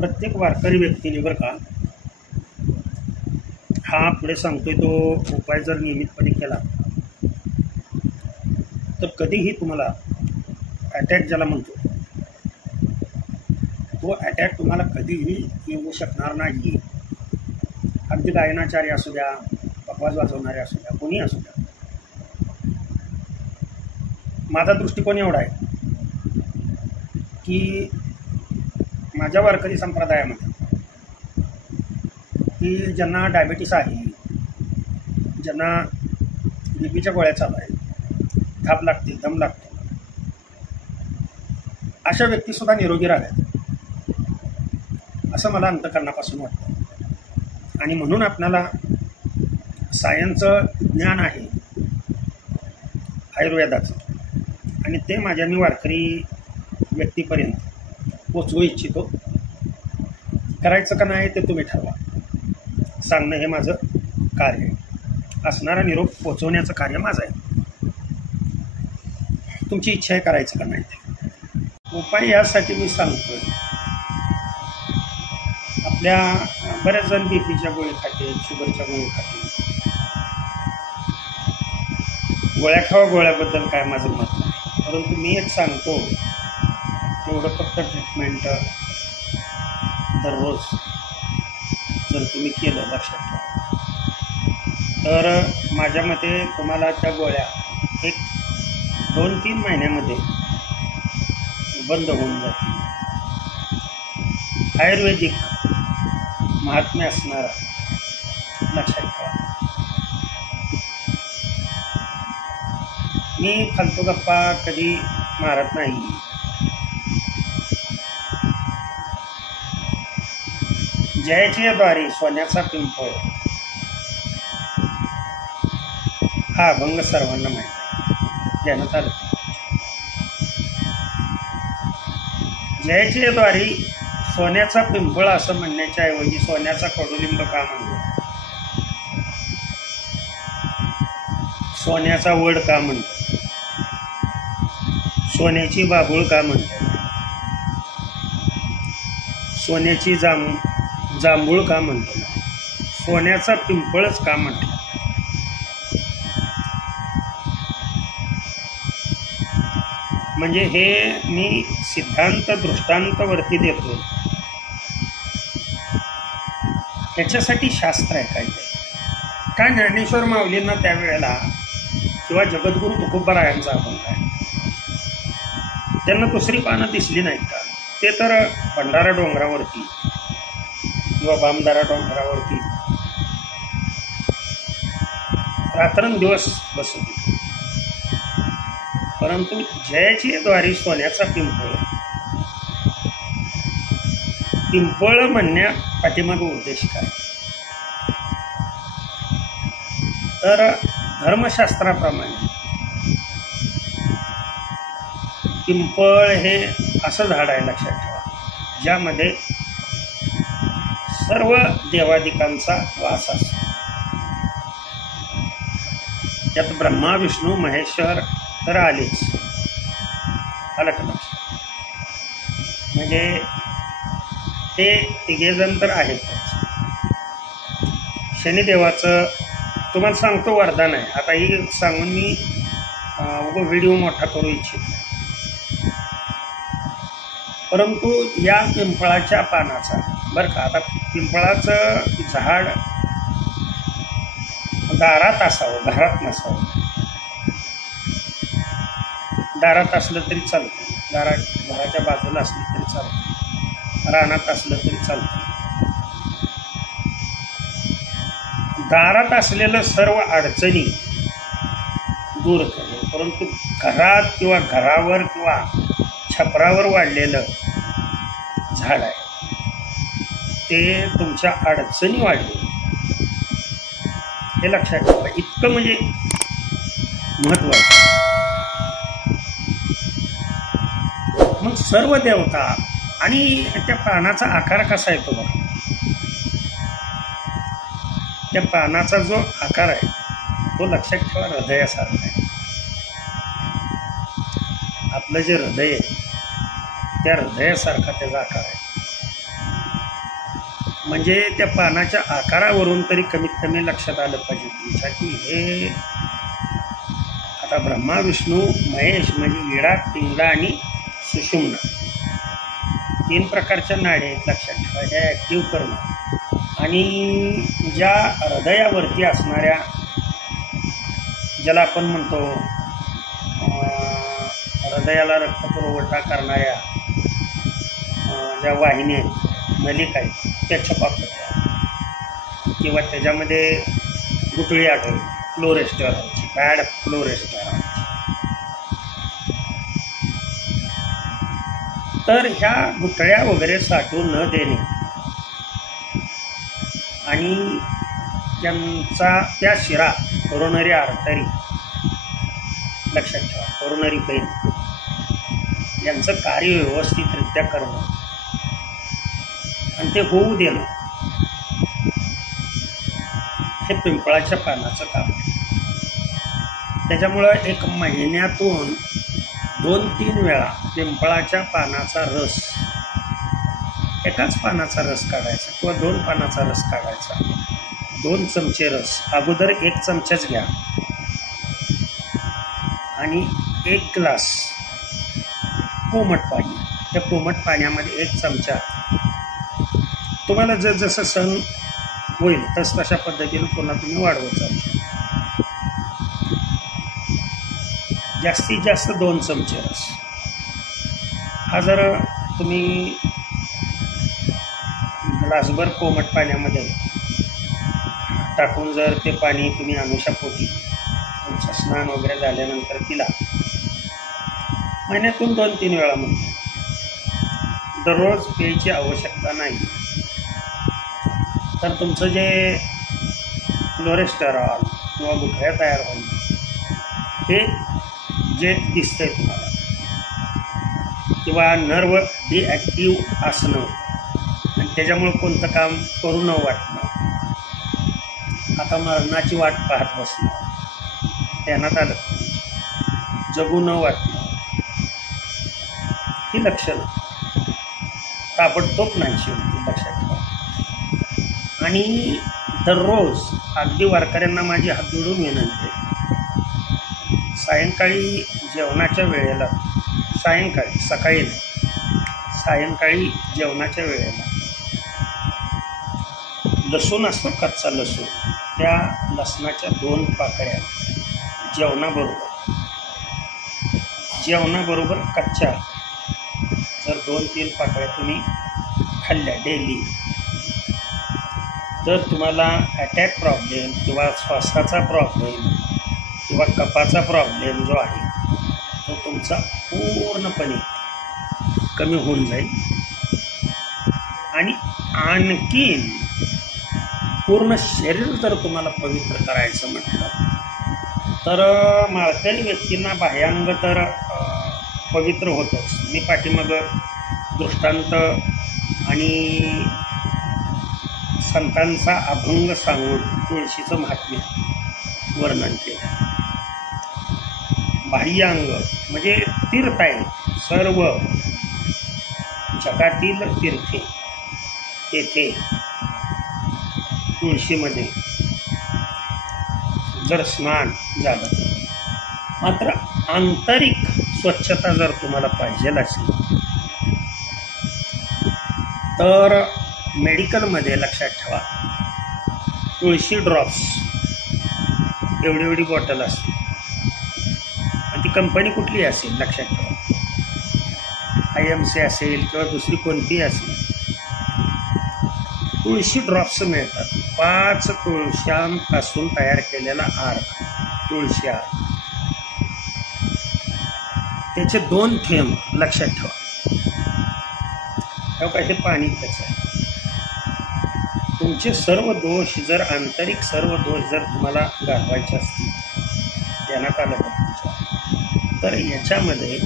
प्रत्येक वारकरी व्यक्तीने बरं का हा पुढे सांगतोय तो उपाय जर नियमितपणे केला तर कधीही तुम्हाला अटॅक ज्याला म्हणतो तो अटॅक तुम्हाला कधीही येऊ शकणार नाही. अगदी गायनाचार्य असू द्या, पकवाज वाजवणारे असू द्या, कोणी असू द्या. माझा दृष्टिकोन एवढा आहे की माझ्या वारकरी संप्रदायामध्ये की ज्यांना डायबिटीस आहे, ज्यांना बीपीच्या गोळ्या चालू आहेत, थाप लागते, दम लागतो, अशा व्यक्तीसुद्धा निरोगी राहाव्यात असं मला अंतःकरणापासून वाटतं. आणि म्हणून आपणाला सायन्सचं ज्ञान आहे आयुर्वेदाचं, आणि ते माझ्या मी वारकरी व्यक्तीपर्यंत पोचवू इच्छितो. करायचं का नाही ते तुम्ही ठरवा. सांगणं हे माझं कार्य आहे. असणारा निरोप पोचवण्याचं कार्य माझं आहे. तुमची इच्छा आहे करायचं का नाही ते. उपाय यासाठी मी सांगतो, आपल्या बऱ्याच जण बीपीच्या गोळी खाते, शुगरच्या गोळी खाते. गोळ्या खावा, गोळ्याबद्दल काय माझं मत नाही, परंतु मी एक सांगतो तेवढं फक्त ट्रीटमेंट दररोज जर तुम्ही केलं, लक्षात ठेवा, तर माझ्या मते तुम्हाला त्या गोळ्या एक 2-3 महिन्यामध्ये बंद होऊन जातील. आयुर्वेदिक महात्म्य असणारा, लक्षात ठेवा. मी फालतू गप्पा कधी मारत नाही. जयाच्या द्वारे सोन्याचा पिंपळ हा अभंग सर्वांना माहिती आहे, ध्यानात आलं. जयाच्या द्वारे सोन्याचा पिंपळ असं म्हणण्याच्या ऐवजी सोन्याचा कडुलिंब का म्हणतो, सोन्याचा वड का म्हणतो, सोन्याची बाभूळ का म्हणतो, सोन्याची जांभूळ का म्हणतो, सोन्याचा पिंपळच का म्हणतो. म्हणजे हे मी सिद्धांत दृष्टांतवरती देतो. ह्याच्यासाठी शास्त्र आहे काय ते. काय ज्ञानेश्वर माऊलींना त्यावेळेला किंवा जगद्गुरू तुकोबारायांचा आपण काय त्यांना दुसरी पानं दिसली नाहीत का. ते तर भंडारा डोंगरावरती किंवा बामदारा डोंगरावरती रात्रंदिवस बसत होते. परंतु जयाची द्वारी सोन्याचा पिंपळ म्हणण्या पाठीमागे उद्देश काय, तर धर्मशास्त्राप्रमाणे पिंपळ हे असं झाड आहे, लक्षात ठेवा, ज्यामध्ये सर्व देवादिकांचा वास असतो. त्यात ब्रह्मा, विष्णू, महेश्वर तर आलेच, आलं का लक्षात. म्हणजे ते तिघेजण तर आहेतच. शनिदेवाचं तुम्हाला सांगतो वरदान आहे. आता ही सांगून मी व्हिडिओ मोठा करू इच्छित नाही, परंतु या पिंपळाच्या पानाचा बरं का, आता पिंपळाचं झाड दारात असावं, घरात नसावं. दारात असलं तरी चालतं, घराच्या बाजूला असलं तरी चालतं, रानात असलं तरी चालतं. दारात असलेलं सर्व अडचणी दूर करेल, परंतु घरात किंवा घरावर किंवा छपरावर वाढलेलं झाड आहे ते तुमच्या अडचणी वाढवेल, हे लक्षात ठेवा. इतकं म्हणजे महत्त्वाचं. मग सर्व देवता आणि त्या पानाचा आकार कसा येतो बघा. त्या पानाचा जो आकार आहे तो लक्षात ठेवा हृदयासारखा आहे. आपलं जे हृदय आहे त्या हृदयासारखा त्याचा आकार आहे. म्हणजे त्या पानाच्या आकारावरून तरी कमीत कमी लक्षात आलं पाहिजे तुमच्या की हे आता ब्रह्मा विष्णू महेश म्हणजे इडा पिंगला आणि सुषुम्ना 3 प्रकारच्या नाड्या आहेत लक्षात ठेवा. ह्या ॲक्टिव्ह करणं आणि ज्या हृदयावरती असणाऱ्या ज्याला आपण म्हणतो हृदयाला रक्तपुरवठा करणाऱ्या ज्या वाहिन्या आहेत नलिका आहेत त्याच्या पापत्या किंवा त्याच्यामध्ये गुटळी आढळली फ्लोरेस्टराची बॅड फ्लोरेस्टरा तर ह्या गुटळ्या वगैरे साठवून न देणे आणि त्या शिरा कोरोनरी आर्टरी लक्षात ठेवा कोरोनरी पेन यांचं कार्य व्यवस्थितरित्या करणं आणि ते होऊ देणं हे पिंपळाच्या पानाचं काम आहे. त्याच्यामुळं 1 महिन्यातून 2-3 वेळा पिंपळाच्या पानाचा रस एकाच पानाचा रस काढायचा किंवा 2 पानाचा रस काढायचा 2 चमचे रस अगोदर 1 चमचाच घ्या आणि 1 ग्लास कोमट पाणी त्या कोमट पाण्यामध्ये 1 चमचा तुम्हाला जसं सण होईल तशा पद्धतीने पुन्हा तुम्ही वाढवत जाऊ शकता. जास्तीत जास्त 2 चमचे रस हा जर तुम्ही ग्लासभर कोमट पाण्यामध्ये टाकून जर ते पाणी तुम्ही अनुषापोटी तुमचं स्नान वगैरे झाल्यानंतर पिला महिन्यातून 2-3 वेळा म्हणतो दररोज प्यायची आवश्यकता नाही. तर तुमचं जे फ्लोरेस्टेरॉल किंवा गुठळ्या तयार होणं हे जे दिसतंय तुम्हाला किंवा नर्व डिॲक्टिव्ह असणं आणि त्याच्यामुळं कोणतं काम करू न वाटणं आता मरणाची वाट पाहत बसणं ध्यानात आलं जगू न वाटणं ही लक्षणं ताबडतोब नाही शेवटी लक्षात ठेवा. आणि दररोज अगदी वारकऱ्यांना माझी हात जोडून विनंती सायंकाळी जेवणाच्या वेळेला सायंकाळी सकाळी नाही सायंकाळी जेवणाच्या वेळेला लसूण असतो कच्चा लसूण त्या लसणाच्या 2 पाकळ्या जेवणाबरोबर कच्च्या जर 2-3 पाकळ्या तुम्ही खाल्ल्या डेली तर तुम्हाला अटॅक प्रॉब्लेम किंवा श्वासाचा प्रॉब्लेम किंवा कफाचा प्रॉब्लेम जो आहे तो तुमचा पूर्णपणे कमी होऊन जाईल. आणि आणखीन पूर्ण शरीर जर तुम्हाला पवित्र करायचं म्हटलं तर माळकरी व्यक्तींना बाह्यांग तर पवित्र होतंच. मी पाठीमागं दृष्टांत आणि संतांचा अभंग सांगून तुळशीचं महात्म्य वर्णन केलं. बाह्य अंग म्हणजे तीर्थ आहे सर्व जगातील तीर्थे तेथे तुळशीमध्ये जर स्नान झालं मात्र आंतरिक स्वच्छता जर तुम्हाला पाहिजे असेल तर मेडिकलमध्ये लक्षात ठेवा तुळशी ड्रॉप्स एवढी बॉटल असते आणि ती कंपनी कुठली असेल लक्षात ठेवा IMC असेल किंवा दुसरी कोणतीही असेल तुळशी ड्रॉप्स मिळतात. 5 तुळशांपासून तयार केलेला आर्क तुळशी आर्क त्याचे 2 थेंब लक्षात ठेवा. हे पाणी त्याचं आहे. तुमचे सर्व दोष जर आंतरिक सर्व दोष जर तुम्हाला घालवायचे असतील ध्यानात आलं का तुमच्या तर याच्यामध्ये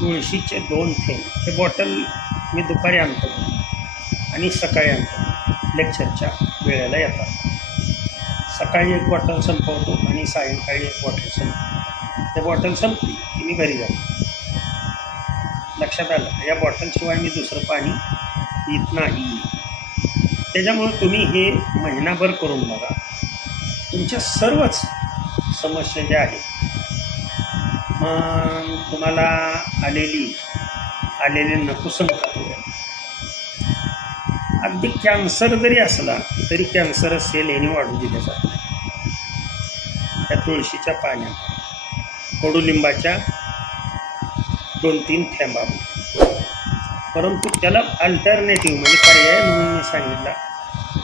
तुळशीचे 2 थेंब हे बॉटल मी दुपारी आणतो आणि सकाळी आणतो लेक्चरच्या वेळेला येतात. सकाळी 1 बॉटल संपवतो आणि सायंकाळी 1 बॉटल संपवतो. ते बॉटल संपली की मी घरी जातो. लक्षात आलं या बॉटलशिवाय मी दुसरं पाणी पित नाही. त्याच्यामुळं तुम्ही हे महिनाभर करून बघा. तुमच्या सर्वच समस्या ज्या आहेत, मग तुम्हाला आलेले नपुसंकत्व, अगदी कॅन्सर जरी असला तरी कॅन्सर सेल याने वाढू दिले जात नाही. त्या तुळशीच्या पाण्यात, कडुलिंबाच्या 2-3 थेंबावर. परंतु त्याला अल्टरनेटिव्ह म्हणजे पर्याय म्हणून मी सांगितला,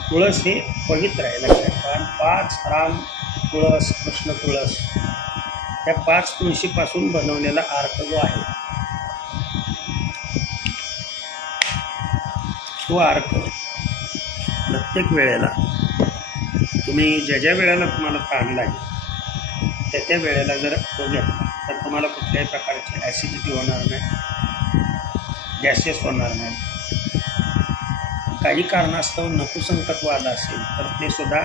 तुळस हे पवित्र आहे लक्षात. कारण 5 राम तुळस, कृष्ण तुळस, त्या 5 तुळशीपासून बनवलेला अर्क जो आहे, तो अर्क प्रत्येक वेळेला तुम्ही ज्या वेळेला तुम्हाला ताण लागेल त्या वेळेला जर तो घेतला तर तुम्हाला कुठल्याही प्रकारची ॲसिडिटी होणार नाही, गॅसेस होणार नाही. काही कारणास्तव नपुसंकत्व आलं असेल तर ते सुद्धा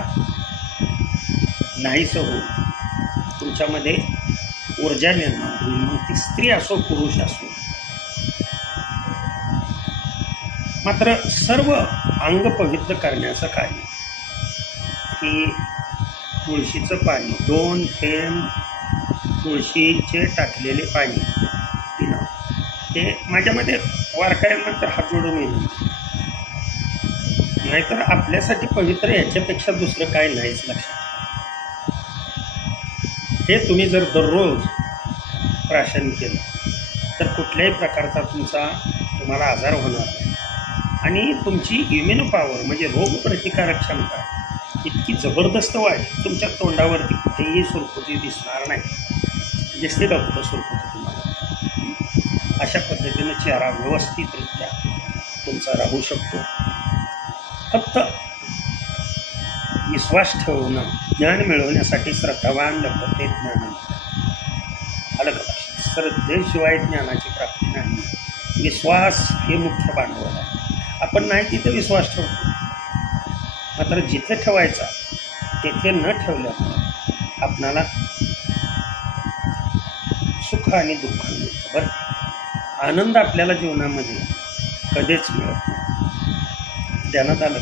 नाहीसं होऊन तुमच्यामध्ये ऊर्जा निर्माण होईल. मग ती स्त्री असो पुरुष असो. मात्र सर्व अंग पवित्र करण्याचं कार्य की तुळशीचं पाणी, 2 थेंब तुळशीचे टाकलेले पाणी पिणं, हे माझ्यामध्ये वारकऱ्यांनंतर हात जोडून येईल. नाहीतर आपल्यासाठी पवित्र याच्यापेक्षा दुसरं काय नाहीच लक्षात. हे तुम्ही जर दररोज प्राशन केलं तर कुठल्याही प्रकारचा तुम्हाला आजार होणार नाही. आणि तुमची इम्युनो पॉवर म्हणजे रोगप्रतिकारक क्षमता इतकी जबरदस्त वाढेल, तुमच्या तोंडावरती कुठेही सुरकुती दिसणार नाही, दिसते का कुठं सुरकुती तुम्हाला. अशा पद्धतीने चेहरा व्यवस्थितरित्या तुमचा राहू शकतो. फक्त विश्वास ठेवणं, ज्ञान मिळवण्यासाठी श्रद्धावान लभते ज्ञान. आलं का? श्रद्धेशिवाय ज्ञानाची प्राप्ती नाही. विश्वास हे मुख्य भांडवल आहे. आपण नाही तिथे विश्वास ठेवतो, मात्र जिथे ठेवायचा तेथे न ठेवल्यामुळे आपणाला सुख आणि दुःख मिळतं. बरं, आनंद आपल्याला जीवनामध्ये कधीच मिळत नाही, ध्यानात आलं.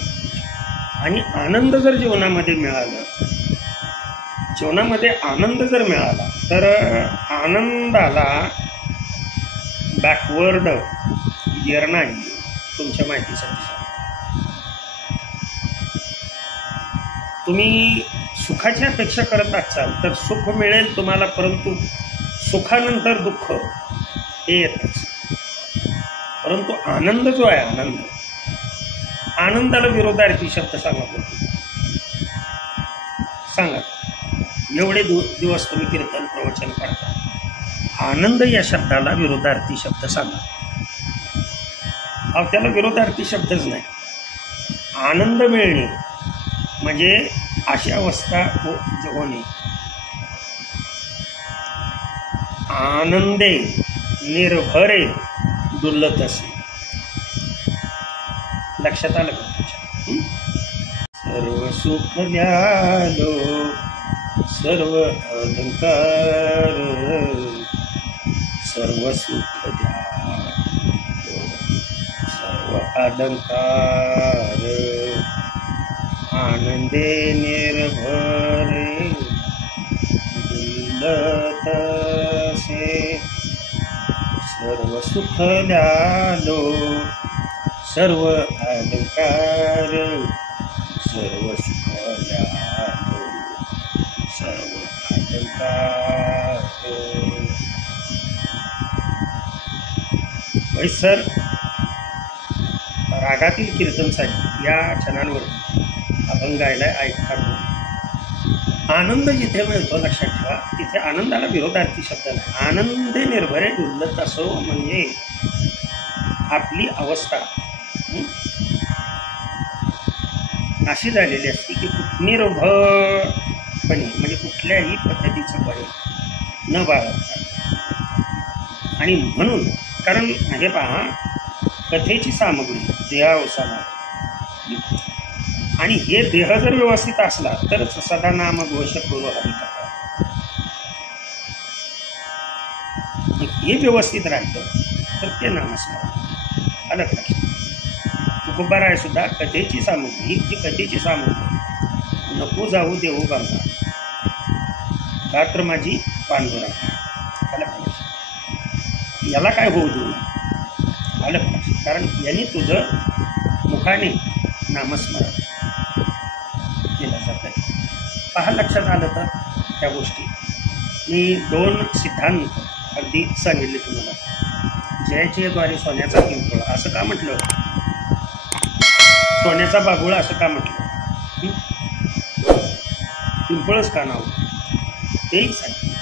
आणि आनंद जर जीवनामध्ये आनंद जर मिळाला तर आनंदाला बॅकवर्ड गिअर नाही. तुमच्या माहितीसाठी तुम्ही सुखाची अपेक्षा करत असाल तर सुख मिळेल तुम्हाला, परंतु सुखानंतर दुःख हे येतच. परंतु आनंद जो आहे, आनंदाला विरोधार्थी शब्द सांगा. एवढे दिवस तुम्ही कीर्तन प्रवचन करता, आनंद या शब्दाला विरोधार्थी शब्द सांगा. त्याला विरोधार्थी शब्दच नाही. आनंद मिळणे म्हणजे अशी अवस्था होणे. आनंदे निर्भरे डुलतसे. लक्षात आलं का तुमच्या? सर्व सुख द्यालो, सर्व अलंकार, सर्व सुख द्यालो, सर्व अलंकार, आनंदे निर्भरे डुलतसे. सर्व सुख द्यालो, सर्व अलंकार, सर्व सुख द्यालो, सर्व अलंकार. सर, रागातील कीर्तनसाठी या चॅनलवर आपण गायलाय ऐकतो. आनंद जिथे मिळतो लक्षात ठेवा, तिथे आनंदाला विरोधार्थी शब्द नाही. आनंदे निर्भरे डुलत असो म्हणजे आपली अवस्था अशी झालेली असते की निर्भयपणे म्हणजे कुठल्याही पद्धतीचं भय न बाळगता. आणि म्हणून कारण हे पहा, कथेची सामग्री देहावसाला, आणि हे देह जर व्यवस्थित असला तरच सदा नाम घोष करू हरी कथा. हे व्यवस्थित राहिलं तर ते नामस्मरण. आलं का? तुकोबाराय सुद्धा कथेची सामुग्री, ही जी कथेची सामुग्री, नको जाऊ देऊ गंगा गात्र माझी पांडुरंगा, आलं का? याला काय होऊ देऊ नये, आलं का? कारण यांनी तुझं मुखाने नामस्मरण केलं जातं. पहा लक्षात आलं तर त्या गोष्टी मी 2 सिद्धांत अगदी सांगितले तुम्हाला. जयाचे द्वारे सोन्याचा पिंपळ असं का म्हटलं, सोन्याचा बागुळा असं का म्हटलं, पिंपळच का नाव तेही सांगितलं.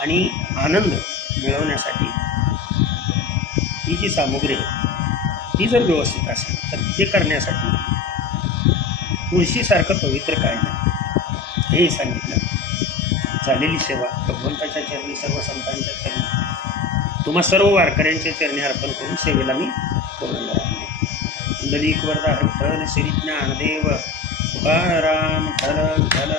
आणि आनंद मिळवण्यासाठी ही जी सामुग्री आहे ती जर व्यवस्थित असेल तर ते करण्यासाठी तुळशीसारखं पवित्र काय नाही हेही सांगितलं. झालेली सेवा भगवंताच्या चरणी, सर्व संतांच्या चरणी, तुम्हा सर्व वारकऱ्यांच्या चरणी अर्पण करून सेवेला मी पूर्ण राहणे. कुंडलीक वरदा हट्टल श्री ज्ञानदेव तुकाराम ठल ठल